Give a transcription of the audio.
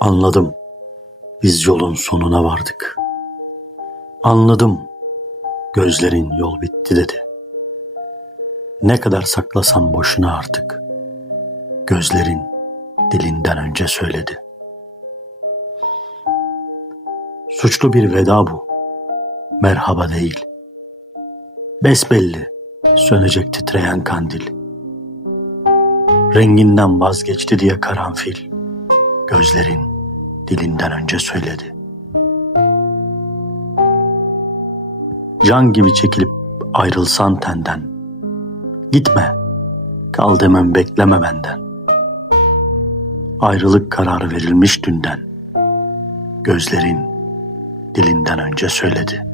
Anladım. Biz yolun sonuna vardık. Anladım. Gözlerin yol bitti dedi. Ne kadar saklasam boşuna artık. Gözlerin dilinden önce söyledi. Suçlu bir veda bu. Merhaba değil. Besbelli sönecek titreyen kandil. Renginden vazgeçti diye karanfil. Gözlerin dilinden önce söyledi. Can gibi çekilip ayrılsan tenden. Gitme, kal demem bekleme benden. Ayrılık kararı verilmiş dünden. Gözlerin dilinden önce söyledi.